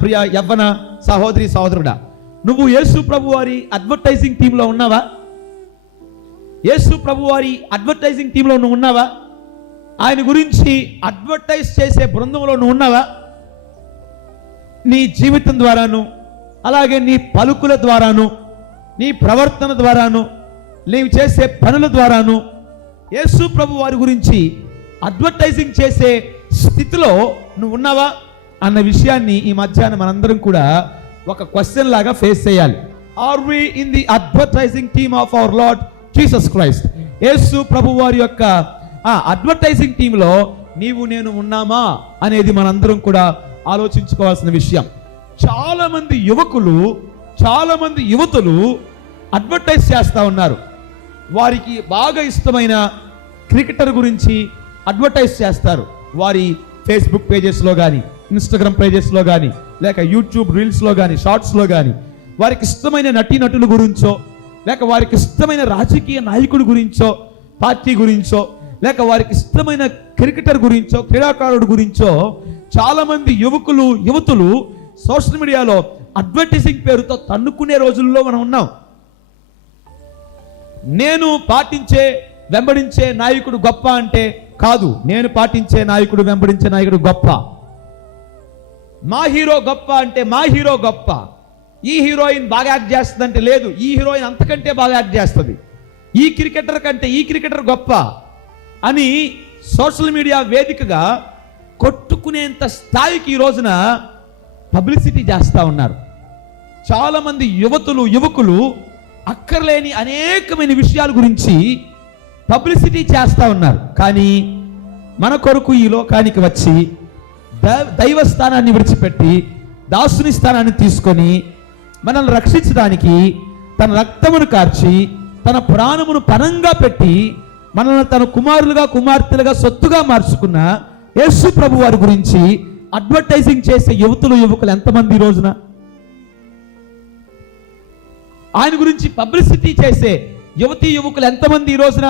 ప్రియ యవ్వన సహోదరి సహోదరుడా, నువ్వు యేసు ప్రభు వారి అడ్వర్టైజింగ్ టీంలో ఉన్నావా? యేసు ప్రభు వారి అడ్వర్టైజింగ్ టీంలో నువ్వు ఉన్నావా? ఆయన గురించి అడ్వర్టైజ్ చేసే బృందంలో నువ్వు ఉన్నావా? నీ జీవితం ద్వారాను, అలాగే నీ పలుకుల ద్వారాను, నీ ప్రవర్తన ద్వారాను, నీవు చేసే పనుల ద్వారాను యేసు ప్రభు వారి గురించి అడ్వర్టైజింగ్ చేసే స్థితిలో నువ్వు ఉన్నావా అన్న విషయాన్ని ఈ మధ్యాహ్నం మనందరం కూడా ఒక క్వశ్చన్ లాగా ఫేస్ చేయాలి. Are we in the advertising team of our Lord Jesus Christ? యేసు ప్రభు వారి యొక్క అడ్వర్టైజింగ్ టీంలో నీవు నేను ఉన్నామా అనేది మనందరం కూడా ఆలోచించుకోవాల్సిన విషయం. చాలా మంది యువకులు, చాలా మంది యువతులు అడ్వర్టైజ్ చేస్తూ ఉన్నారు. వారికి బాగా ఇష్టమైన క్రికెటర్ గురించి అడ్వర్టైజ్ చేస్తారు. వారి ఫేస్బుక్ పేజెస్లో కానీ, ఇన్స్టాగ్రామ్ పేజెస్లో కానీ, లేక యూట్యూబ్ రీల్స్లో కానీ, షార్ట్స్లో కానీ వారికి ఇష్టమైన నటీనటుల గురించో, లేక వారికి ఇష్టమైన రాజకీయ నాయకుడి గురించో, పార్టీ గురించో, లేక వారికి ఇష్టమైన క్రికెటర్ గురించో, క్రీడాకారుడు గురించో చాలామంది యువతులు సోషల్ మీడియాలో అడ్వర్టైజింగ్ పేరుతో తన్నుకునే రోజుల్లో మనం ఉన్నాం. నేను పాటించే వెంబడించే నాయకుడు గొప్ప అంటే కాదు, నేను పాటించే నాయకుడు వెంబడించే నాయకుడు గొప్ప. మా హీరో గొప్ప అంటే మా హీరో గొప్ప. ఈ హీరోయిన్ బాగా యాక్ట్ చేస్తుంది అంటే లేదు, ఈ హీరోయిన్ అంతకంటే బాగా యాక్ట్ చేస్తుంది. ఈ క్రికెటర్ కంటే ఈ క్రికెటర్ గొప్ప అని సోషల్ మీడియా వేదికగా కొట్టుకునేంత స్థాయికి ఈ రోజున పబ్లిసిటీ చేస్తూ ఉన్నారు. చాలామంది యువకులు అక్కర్లేని అనేకమైన విషయాల గురించి పబ్లిసిటీ చేస్తూ ఉన్నారు. కానీ మన కొరకు ఈ లోకానికి వచ్చి దైవ స్థానాన్ని విడిచిపెట్టి దాసుని స్థానాన్ని తీసుకొని మనల్ని రక్షించడానికి తన రక్తమును కార్చి తన ప్రాణమును పణంగా పెట్టి మనల్ని తన కుమారులుగా కుమార్తెలుగా సొత్తుగా మార్చుకున్న యేసు ప్రభు వారి గురించి అడ్వర్టైజింగ్ చేసే యువకులు ఎంతమంది ఈ రోజున? ఆయన గురించి పబ్లిసిటీ చేసే యువకులు ఎంతమంది ఈ రోజున?